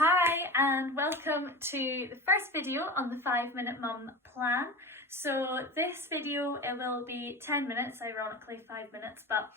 Hi and welcome to the first video on the 5-Minute Mum plan. So this video, it will be 10 minutes, ironically 5 minutes, but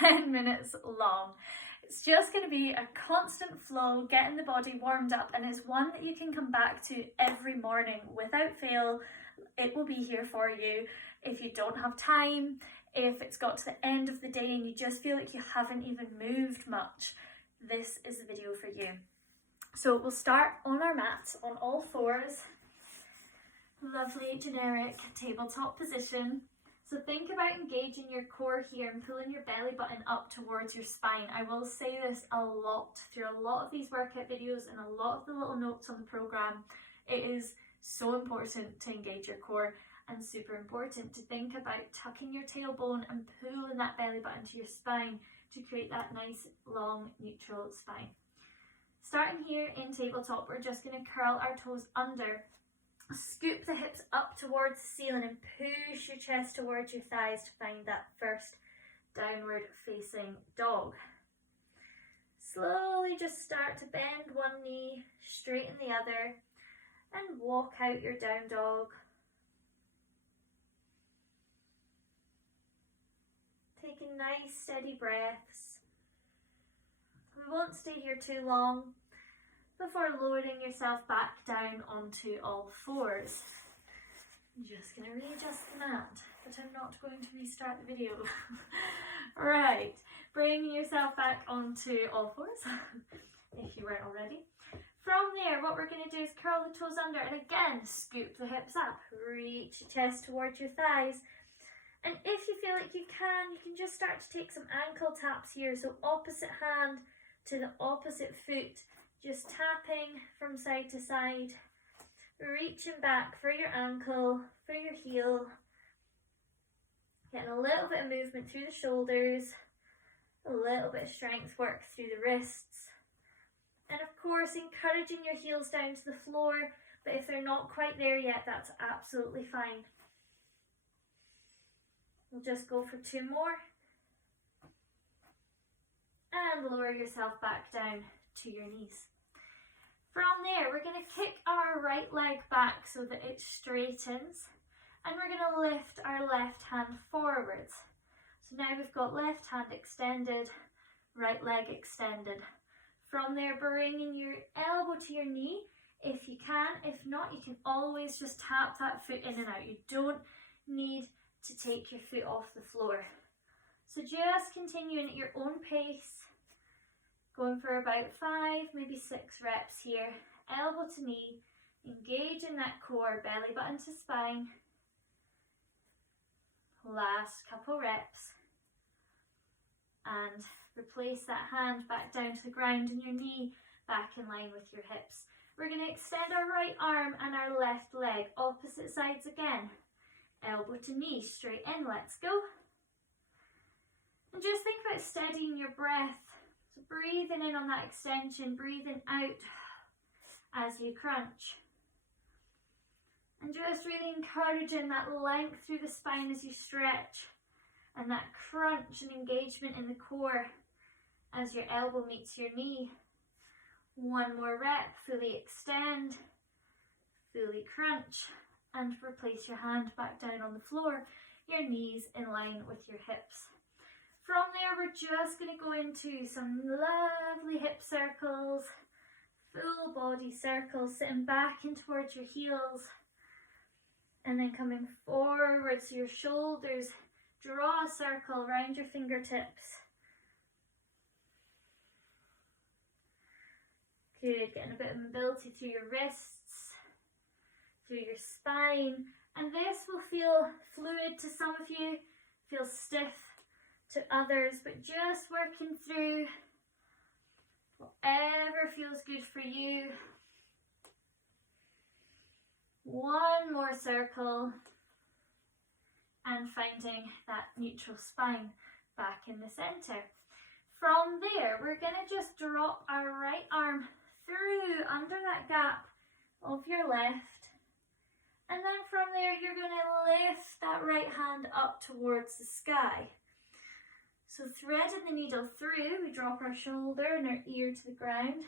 10 minutes long. It's just going to be a constant flow, getting the body warmed up, and it's one that you can come back to every morning without fail. It will be here for you if you don't have time, if it's got to the end of the day and you just feel like you haven't even moved much. This is the video for you. So we'll start on our mats on all fours. Lovely generic tabletop position. So think about engaging your core here and pulling your belly button up towards your spine. I will say this a lot through a lot of these workout videos and a lot of the little notes on the program. It is so important to engage your core and super important to think about tucking your tailbone and pulling that belly button to your spine to create that nice long neutral spine. Starting here in tabletop, we're just going to curl our toes under, scoop the hips up towards the ceiling and push your chest towards your thighs to find that first downward facing dog. Slowly just start to bend one knee, straighten the other, and walk out your down dog. Taking nice steady breaths. We won't stay here too long before lowering yourself back down onto all fours. I'm just going to readjust the mat, but I'm not going to restart the video. Right, bringing yourself back onto all fours, if you weren't already. From there, what we're going to do is curl the toes under and again scoop the hips up, reach your chest towards your thighs. And if you feel like you can just start to take some ankle taps here. So opposite hand to the opposite foot, just tapping from side to side, reaching back for your ankle, for your heel, getting a little bit of movement through the shoulders, a little bit of strength work through the wrists, and of course encouraging your heels down to the floor, but if they're not quite there yet, that's absolutely fine. We'll just go for 2 more. And lower yourself back down to your knees. From there, we're going to kick our right leg back so that it straightens. And we're going to lift our left hand forwards. So now we've got left hand extended, right leg extended. From there, bringing your elbow to your knee if you can. If not, you can always just tap that foot in and out. You don't need to take your foot off the floor. So just continuing at your own pace, going for about 5, maybe 6 reps here. Elbow to knee, engaging that core, belly button to spine. Last couple reps. And replace that hand back down to the ground and your knee back in line with your hips. We're going to extend our right arm and our left leg, opposite sides again. Elbow to knee, straight in, let's go. And just think about steadying your breath. So breathing in on that extension, breathing out as you crunch. And just really encouraging that length through the spine as you stretch. And that crunch and engagement in the core as your elbow meets your knee. 1 more rep, fully extend, fully crunch. And replace your hand back down on the floor, your knees in line with your hips. From there, we're just going to go into some lovely hip circles, full body circles, sitting back in towards your heels, and then coming forward so your shoulders draw a circle around your fingertips. Good, getting a bit of mobility through your wrists, through your spine, and this will feel fluid to some of you, feel stiff to others, but just working through whatever feels good for you. 1 more circle and finding that neutral spine back in the center. From there, we're going to just drop our right arm through under that gap of your left. And then from there, you're going to lift that right hand up towards the sky. So threading the needle through, we drop our shoulder and our ear to the ground.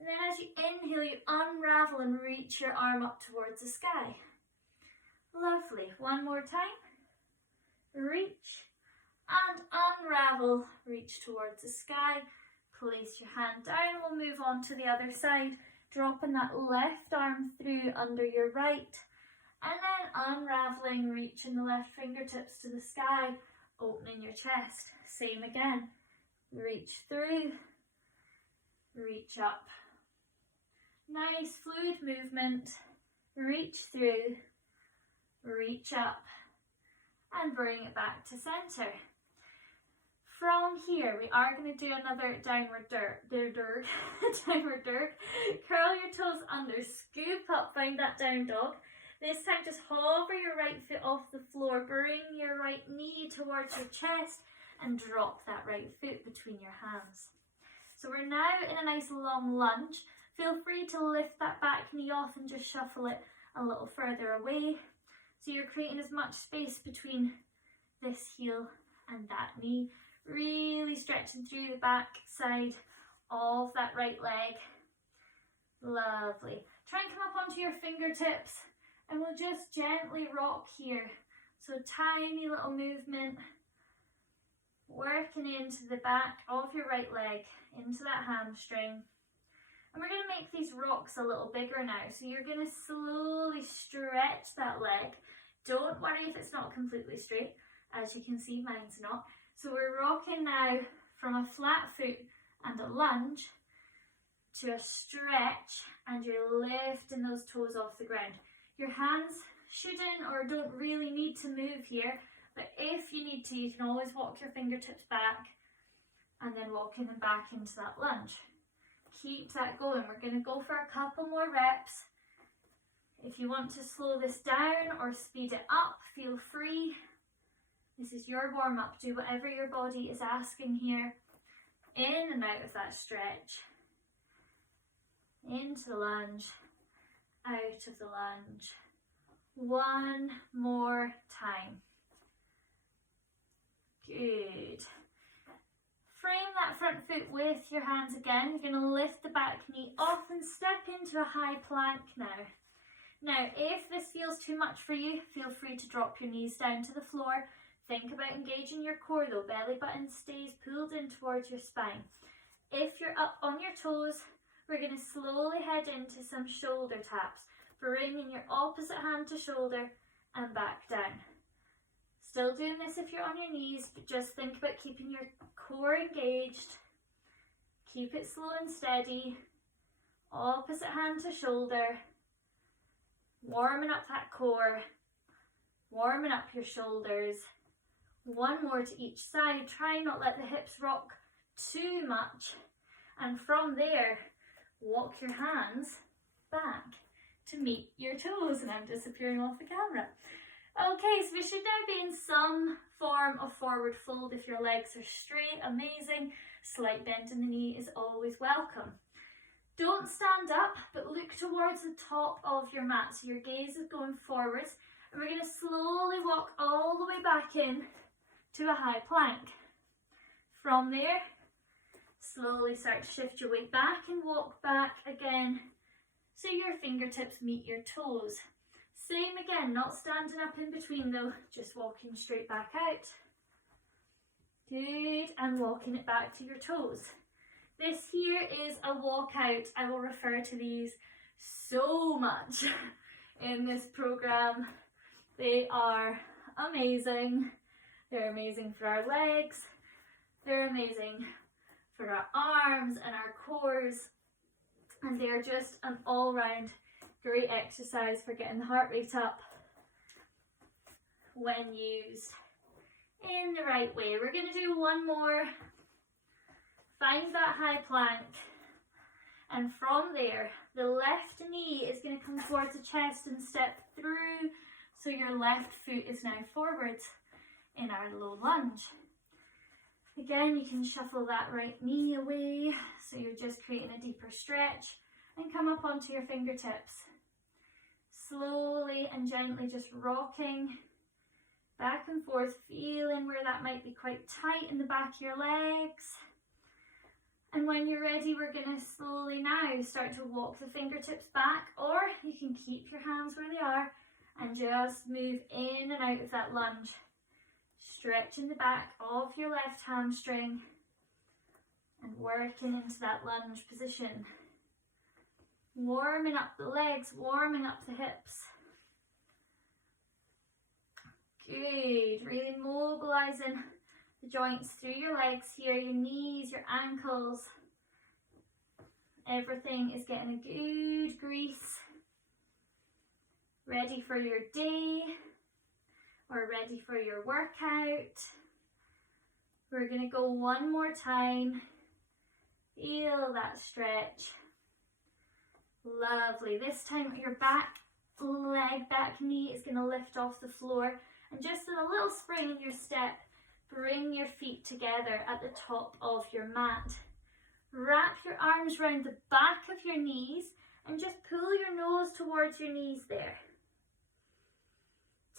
And then as you inhale, you unravel and reach your arm up towards the sky. Lovely. One more time. Reach and unravel. Reach towards the sky. Place your hand down. We'll move on to the other side. Dropping that left arm through under your right. And then unraveling, reaching the left fingertips to the sky. Opening your chest. Same again. Reach through. Reach up. Nice fluid movement. Reach through. Reach up. And bring it back to center. From here, we are going to do another downward downward dog. Curl your toes under, scoop up, find that down dog. This time just hover your right foot off the floor, bring your right knee towards your chest and drop that right foot between your hands. So we're now in a nice long lunge. Feel free to lift that back knee off and just shuffle it a little further away. So you're creating as much space between this heel and that knee. Really stretching through the back side of that right leg. Lovely. Try and come up onto your fingertips and we'll just gently rock here. So tiny little movement. Working into the back of your right leg, into that hamstring. And we're going to make these rocks a little bigger now. So you're going to slowly stretch that leg. Don't worry if it's not completely straight. As you can see, mine's not. So we're rocking now from a flat foot and a lunge to a stretch, and you're lifting those toes off the ground. Your hands shouldn't or don't really need to move here, but if you need to, you can always walk your fingertips back and then walking them back into that lunge. Keep that going. We're going to go for a couple more reps. If you want to slow this down or speed it up, feel free. This is your warm-up. Do whatever your body is asking here. In and out of that stretch. Into the lunge. Out of the lunge. One more time. Good. Frame that front foot with your hands again. You're going to lift the back knee off and step into a high plank now. Now, if this feels too much for you, feel free to drop your knees down to the floor. Think about engaging your core though. Belly button stays pulled in towards your spine. If you're up on your toes, we're going to slowly head into some shoulder taps. Bringing your opposite hand to shoulder and back down. Still doing this if you're on your knees, but just think about keeping your core engaged. Keep it slow and steady. Opposite hand to shoulder. Warming up that core. Warming up your shoulders. One more to each side. Try not let the hips rock too much. And from there, walk your hands back to meet your toes. And I'm disappearing off the camera. Okay, so we should now be in some form of forward fold if your legs are straight. Amazing. Slight bend in the knee is always welcome. Don't stand up, but look towards the top of your mat. So your gaze is going forwards. And we're going to slowly walk all the way back in to a high plank. From there, slowly start to shift your weight back and walk back again so your fingertips meet your toes. Same again, not standing up in between though, just walking straight back out. Good, and walking it back to your toes. This here is a walk out. I will refer to these so much in this program. They are amazing. They're amazing for our legs. They're amazing for our arms and our cores. And they're just an all-round great exercise for getting the heart rate up when used in the right way. We're going to do one more. Find that high plank. And from there, the left knee is going to come towards the chest and step through. So your left foot is now forwards in our low lunge. Again, you can shuffle that right knee away. So you're just creating a deeper stretch. And come up onto your fingertips. Slowly and gently just rocking back and forth, feeling where that might be quite tight in the back of your legs. And when you're ready, we're going to slowly now start to walk the fingertips back, or you can keep your hands where they are and just move in and out of that lunge. Stretching the back of your left hamstring and working into that lunge position. Warming up the legs, warming up the hips. Good, really mobilizing the joints through your legs here, your knees, your ankles. Everything is getting a good grease. Ready for your day or ready for your workout. We're going to go one more time. Feel that stretch. Lovely. This time your back leg, back knee is going to lift off the floor, and just in a little spring in your step, bring your feet together at the top of your mat. Wrap your arms around the back of your knees and just pull your nose towards your knees there.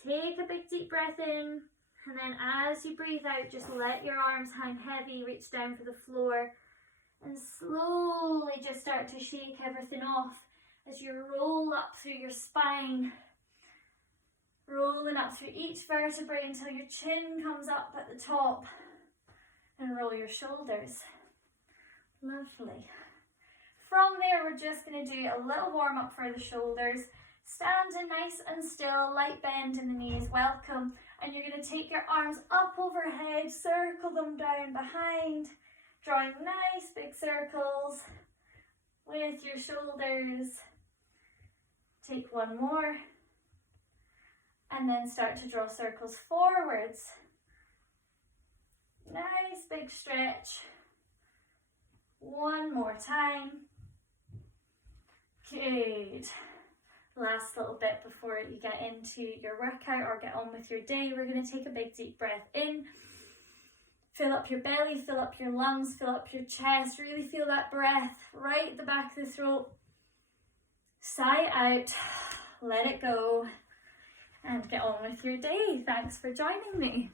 Take a big deep breath in, and then as you breathe out, just let your arms hang heavy, reach down for the floor, and slowly just start to shake everything off as you roll up through your spine, rolling up through each vertebrae until your chin comes up at the top, and roll your shoulders. Lovely. From there, we're just going to do a little warm up for the shoulders. Standing nice and still, light bend in the knees, welcome. And you're going to take your arms up overhead, circle them down behind, drawing nice big circles with your shoulders. Take one more. And then start to draw circles forwards. Nice big stretch. One more time. Good. Last little bit before you get into your workout or get on with your day, we're going to take a big deep breath in. Fill up your belly, fill up your lungs, fill up your chest. Really feel that breath right at the back of the throat. Sigh out, let it go, and get on with your day. Thanks for joining me.